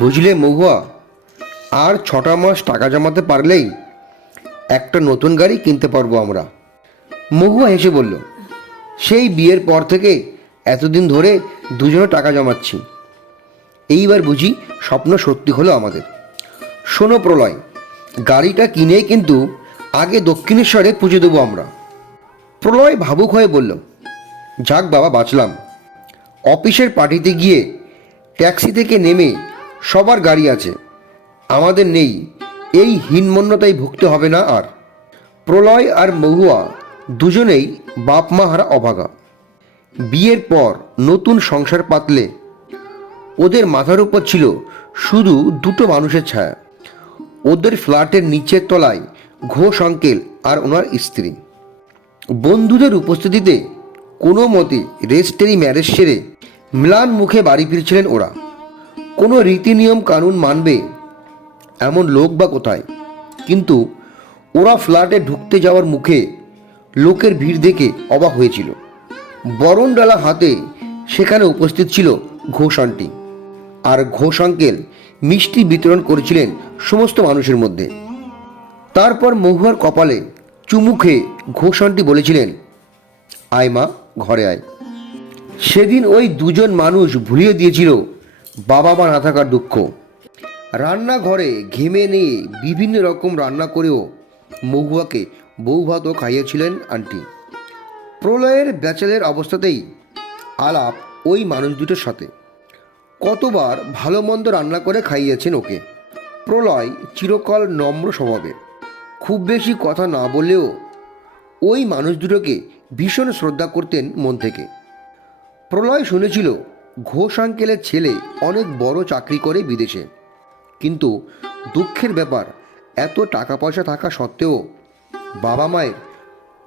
বুঝলে মহুয়া, আর ছটা মাস টাকা জমাতে পারলেই একটা নতুন গাড়ি কিনতে পারব আমরা। মহুয়া হেসে বলল, সেই বিয়ের পর থেকে এতদিন ধরে দুজনে টাকা জমাচ্ছি। এইবার বুঝি স্বপ্ন সত্যি হলো আমাদের। শোনো প্রলয়, গাড়িটা কিনে কিন্তু আগে দক্ষিণেশ্বরে পুজো দেবো আমরা। প্রলয় ভাবুক হয়ে বলল, যাক বাবা, বাঁচলাম। অফিসের পার্টিতে গিয়ে ট্যাক্সি থেকে নেমে সবার গাড়ি আছে। আমাদের নেই। এই হীনমন্যতায় ভুগতে হবে না আর। প্রলয় আর মহুয়া দুজনেই বাপ মা হারা অভাগা। বিয়ের পর নতুন সংসার পাতলে। ওদের মাথার উপর ছিল শুধু দুটো মানুষের ছায়া। ওদের ফ্ল্যাটের নিচের তলায় ঘোষ আঙ্কেল আর ওনার স্ত্রী। বন্ধুদের উপস্থিতিতে কোনো মতে রেজিস্ট্রি ম্যারেজ সেরে ম্লান মুখে বাড়ি ফিরছিলেন ওরা। কোনো রীতিনিয়ম কানুন মানবে এমন লোক বা কোথায়? কিন্তু ওরা ফ্ল্যাটে ঢুকতে যাওয়ার মুখে লোকের ভিড় দেখে অবাক হয়েছিল। বরণ ডালা হাতে সেখানে উপস্থিত ছিল ঘোষ আন্টি আর ঘোষ আঙ্কেল মিষ্টি বিতরণ করেছিলেন সমস্ত মানুষের মধ্যে। তারপর মহুয়ার কপালে চুমু খেয়ে ঘোষ আন্টি বলেছিলেন, আয় মা, ঘরে আয়। সেদিন ওই দুজন মানুষ ভুলিয়ে দিয়েছিল বাবা মা না থাকার দুঃখ। রান্নাঘরে ঘেমে নিয়ে বিভিন্ন রকম রান্না করেও মহুয়াকে বউ ভাতও খাইয়েছিলেন আন্টি। প্রলয়ের ব্যাচেলের অবস্থাতেই আলাপ ওই মানুষ দুটোর সাথে। কতবার ভালো মন্দ রান্না করে খাইয়েছেন ওকে। প্রলয় চিরকাল নম্র স্বভাবের খুব বেশি কথা না বললেও ওই মানুষ দুটোকে ভীষণ শ্রদ্ধা করতেন মন থেকে। প্রলয় শুনেছিল ঘোষ আঙ্কেলের ছেলে অনেক বড় চাকরি করে বিদেশে। কিন্তু দুঃখের ব্যাপার, এত টাকা পয়সা থাকা সত্ত্বেও বাবা মায়ের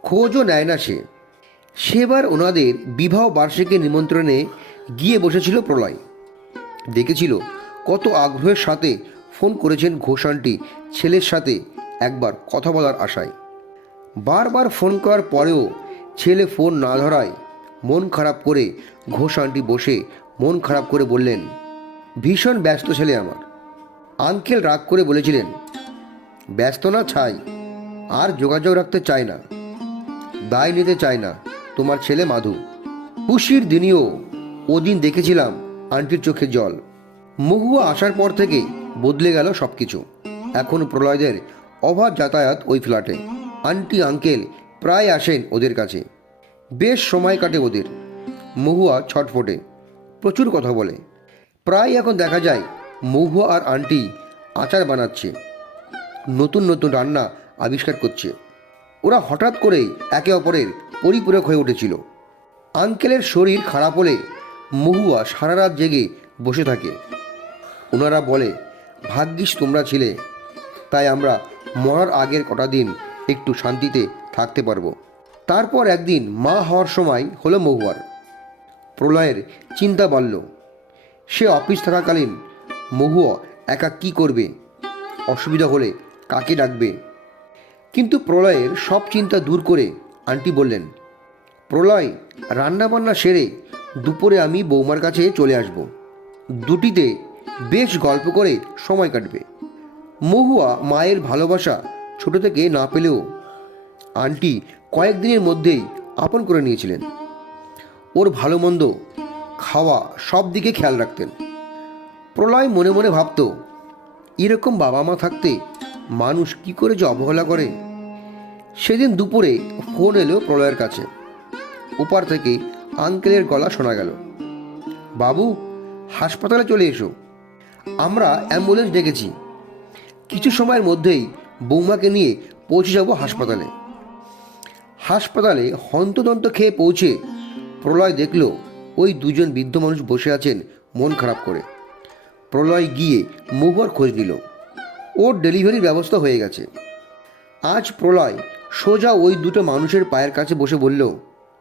খোঁজও নেয় না সে। সেবার ওনাদের বিবাহ বার্ষিকী নিমন্ত্রণে গিয়ে বসেছিল প্রলয়। দেখেছিল কত আগ্রহের সাথে ফোন করেছেন ঘোষ আন্টি ছেলের সাথে একবার কথা বলার আশায়। বারবার ফোন করার পরেও ছেলে ফোন না ধরায় মন খারাপ করে ঘোষ আন্টি বসে মন খারাপ করে বললেন, ভীষণ ব্যস্ত ছেলে আমার। আঙ্কেল রাগ করে বলেছিলেন, ব্যস্ত না ছাই, আর যোগাযোগ রাখতে চায় না। দায় নিতে চায় না, তোমার ছেলে মাধু। খুশির দিনেও ওদিন দেখেছিলাম আন্টির চোখে জল। মহুয়া আসার পর থেকে বদলে গেল সব কিছু এখন প্রলয়দের অভাব যাতায়াত ওই ফ্ল্যাটে। আন্টি, আঙ্কেল প্রায় আসেন ওদের কাছে। বেশ সময় কাটে ওদের। মহুয়া ছটফটে। প্রচুর কথা বলে। প্রায় এখন দেখা যায়, মহুয়া আর আন্টি আচার বানাচ্ছে। নতুন নতুন রান্না আবিষ্কার করছে। ওরা হঠাৎ করেই একে অপরের পরিপূরক হয়ে উঠেছিল। আঙ্কেলের শরীর খারাপ হলে মহুয়া সারা রাত জেগে বসে থাকে। ওনারা বলে, ভাগ্যিস তোমরা ছিলে। তাই আমরা মরার আগের কটা দিন একটু শান্তিতে থাকতে পারব। তারপর একদিন মা হওয়ার সময় হলো মহুয়ার। প্রলয়ের চিন্তা বাড়ল। সে অফিস থাকাকালীন মহুয়া একা কি করবে? অসুবিধা হলে কাকে ডাকবে? কিন্তু প্রলয়ের সব চিন্তা দূর করে আন্টি বললেন, প্রলয়, রান্নাবান্না সেরে দুপুরে আমি বৌমার কাছে চলে আসব। দুটিতে বেশ গল্প করে সময় কাটবে। মহুয়া মায়ের ভালোবাসা ছোট থেকে না পেলেও আন্টি কয়েকদিনের মধ্যেই আপন করে নিয়েছিলেন। ওর ভালো মন্দ, খাওয়া সব দিকে খেয়াল রাখতেন। প্রলয় মনে মনে ভাবত, এরকম বাবা মা থাকতে মানুষ কি করে যে অবহেলা করে? সেদিন দুপুরে ফোন এলো প্রলয়ের কাছে। ওপার থেকে আঙ্কেলের গলা শোনা গেল। বাবু, হাসপাতালে চলে এসো। আমরা অ্যাম্বুলেন্স ডেকেছি। কিছু সময়ের মধ্যেই বৌমাকে নিয়ে পৌঁছে যাব হাসপাতালে। হাসপাতালে হন্তদন্ত খেয়ে পৌঁছে প্রলয় দেখল ওই দুজন বৃদ্ধ মানুষ বসে আছেন, মন খারাপ করে। প্রলয় গিয়ে মহুয়ার খোঁজ নিল। ওর ডেলিভারির ব্যবস্থা হয়ে গেছে। আজ প্রলয় সোজা ওই দুটো মানুষের পায়ের কাছে বসে বলল,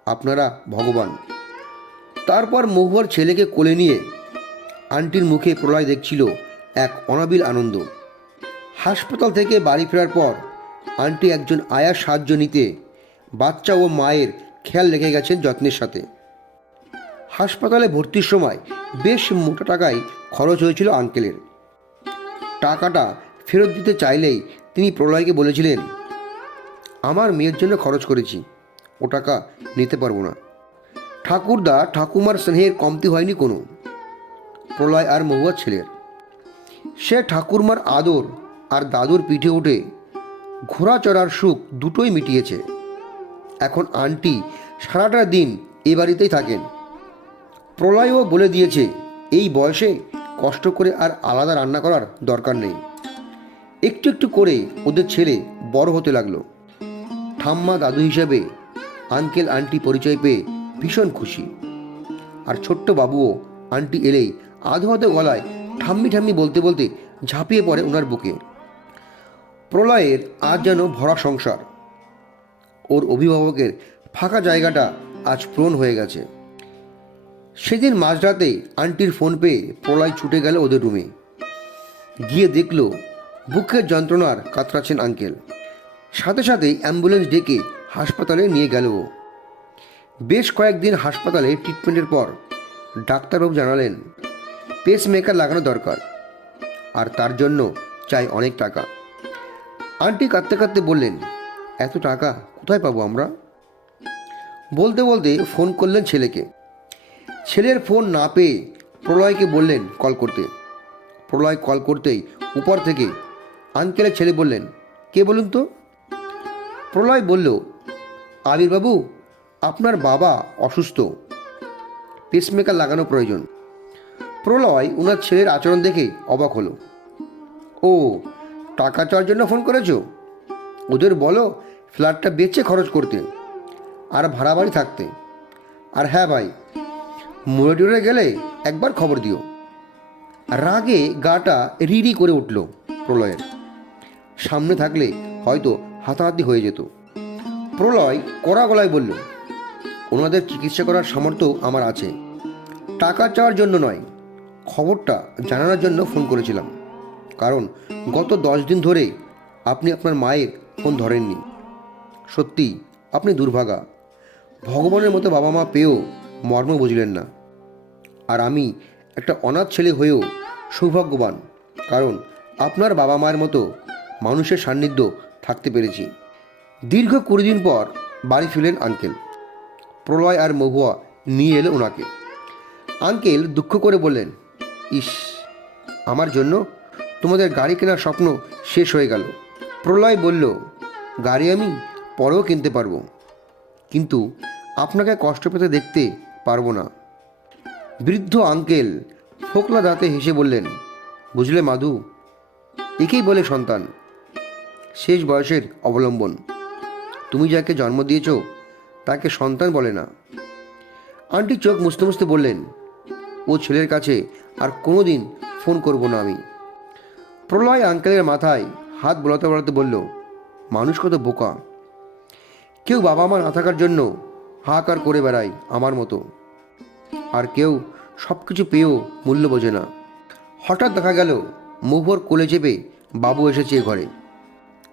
আপনারা ভগবান। তারপর মহুয়ার ছেলেকে কোলে নিয়ে আন্টির মুখে প্রলয় দেখছিল এক অনাবিল আনন্দ। হাসপাতাল থেকে বাড়ি ফেরার পর আন্টি একজন আয়ার সাহায্য নিতে বাচ্চা ও মায়ের খেয়াল রেখে গেছেন যত্নের সাথে। হাসপাতালে ভর্তির সময় বেশ মোটা টাকায় খরচ হয়েছিল আঙ্কেলের। টাকাটা ফেরত দিতে চাইলেই তিনি প্রলয়কে বলেছিলেন, আমার মেয়ের জন্য খরচ করেছি, ও টাকা নিতে পারব না। ঠাকুরদা ঠাকুমার স্নেহের কমতি হয়নি কোনো। প্রলয় আর মহুয়ার ছেলের। সে ঠাকুরমার আদর আর দাদুর পিঠে উঠে ঘোড়া চড়ার সুখ দুটোই মিটিয়েছে। এখন আন্টি সারাটা দিন এ বাড়িতেই থাকেন। প্রলয়ও বলে দিয়েছে, এই বয়সে কষ্ট করে আর আলাদা রান্না করার দরকার নেই। একটু একটু করে ওদের ছেলে বড় হতে লাগল। ঠাম্মা দাদু হিসেবে আঙ্কেল আন্টি পরিচয় পেয়ে ভীষণ খুশি। আর ছোট্ট বাবুও আন্টি এলেই আধো আধো গলায় ঠাম্মি ঠাম্মি বলতে বলতে ঝাঁপিয়ে পড়ে ওনার বুকে। প্রলয়ের আজ যেন ভরা সংসার। ওর অভিভাবকের ফাঁকা জায়গাটা আজ পূরণ হয়ে গেছে। সেদিন মাঝরাতে আন্টির ফোন পেয়ে প্রলয় ছুটে গেল ওদের রুমে গিয়ে দেখল বুকের যন্ত্রণার কাতরাচ্ছেন আঙ্কেল সাথে সাথে অ্যাম্বুলেন্স ডেকে হাসপাতালে নিয়ে গেল বেশ কয়েকদিন হাসপাতালে ট্রিটমেন্টের পর ডাক্তারবাবু জানালেন পেস মেকার লাগানো দরকার, আর তার জন্য চাই অনেক টাকা। আন্টি কাঁদতে কাঁদতে বললেন এত টাকা কোথায় পাবো আমরা? বলতে বলতে ফোন করলেন ছেলেকে। ছেলের ফোন না পেয়ে প্রলয়কে বললেন কল করতে। প্রলয় কল করতেই উপর থেকে আঙ্কেলের ছেলে বললেন, কে বলুন তো? প্রলয় বলল, আবিরবাবু, আপনার বাবা অসুস্থ। পেসমেকার লাগানো প্রয়োজন। প্রলয় ওনার ছেলের আচরণ দেখে অবাক হলো। ও, টাকা চাওয়ার জন্য ফোন করেছ? ওদের বলো ফ্ল্যাটটা বেচে খরচ করতে, আর ভাড়া বাড়ি থাকতে। আর হ্যাঁ ভাই মোড়ে গেলে একবার খবর দিও। রাগে গাটা রিরি করে উঠল প্রলয়ের। সামনে থাকলে হয়তো হাতাহাতি হয়ে যেত। প্রলয় কড়া গলায় বলল, ওনাদের চিকিৎসা করার সামর্থ্য আমার আছে। টাকা চাওয়ার জন্য নয়, খবরটা জানানোর জন্য ফোন করেছিলাম। কারণ গত দশ দিন ধরে আপনি আপনার মায়ের ফোন ধরেননি। সত্যি আপনি দুর্ভাগা। ভগবানের মতো বাবা মা পেয়েও মর্ম বুঝলেন না। আর আমি একটা অনাথ ছেলে হয়েও সৌভাগ্যবান, কারণ আপনার বাবা মায়ের মতো মানুষের সান্নিধ্য থাকতে পেরেছি। দীর্ঘ কুড়ি দিন পর বাড়ি ফিরলেন আঙ্কেল। প্রলয় আর মহুয়া নিয়ে এলো ওনাকে। আঙ্কেল দুঃখ করে বললেন, ইস, আমার জন্য তোমাদের গাড়ি কেনার স্বপ্ন শেষ হয়ে গেল। প্রলয় বলল, গাড়ি আমি পরেও কিনতে পারব। কিন্তু আপনাকে কষ্ট পেতে দেখতে পারব না। বৃদ্ধ আঙ্কেল ফোকলা দাঁতে হেসে বললেন, বুঝলে মাধু, একেই বলে সন্তান, শেষ বয়সের অবলম্বন। তুমি যাকে জন্ম দিয়েছ, তাকে সন্তান বলে না। আন্টি চোখ মুছতে মুছতে বললেন, ও ছেলের কাছে আর কোনো দিন ফোন করব না আমি। প্রলয় আঙ্কেলের মাথায় হাত বোলাতে বোলাতে বলল, মানুষ কত বোকা। কেউ বাবা মা না থাকার জন্য হাহাকার করে বেড়ায় আমার মতো। আর কেউ সব কিছু পেয়েও মূল্য বোঝে না। হঠাৎ দেখা গেল মুভর কোলে চেপে বাবু এসেছে ঘরে।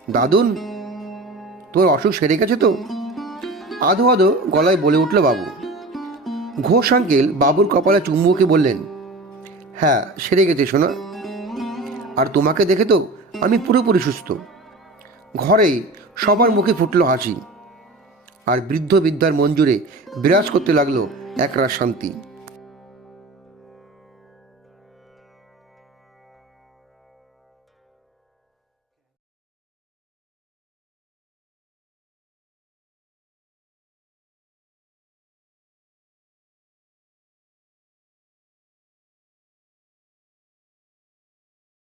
দাদুন, তোর অসুখ সেরে গেছে তো? আধো আধো গলায় বলে উঠল বাবু। ঘোষ আঙ্কেল বাবুর কপালে চুম্বুকে বললেন হ্যাঁ সেরে গেছে শোনা আর তোমাকে দেখে তো আমি পুরোপুরি সুস্থ। ঘরে সবার মুখে ফুটল হাসি। আর বৃদ্ধ বিদ্যার মঞ্জুরে বিরাজ করতে লাগল একরা শান্তি।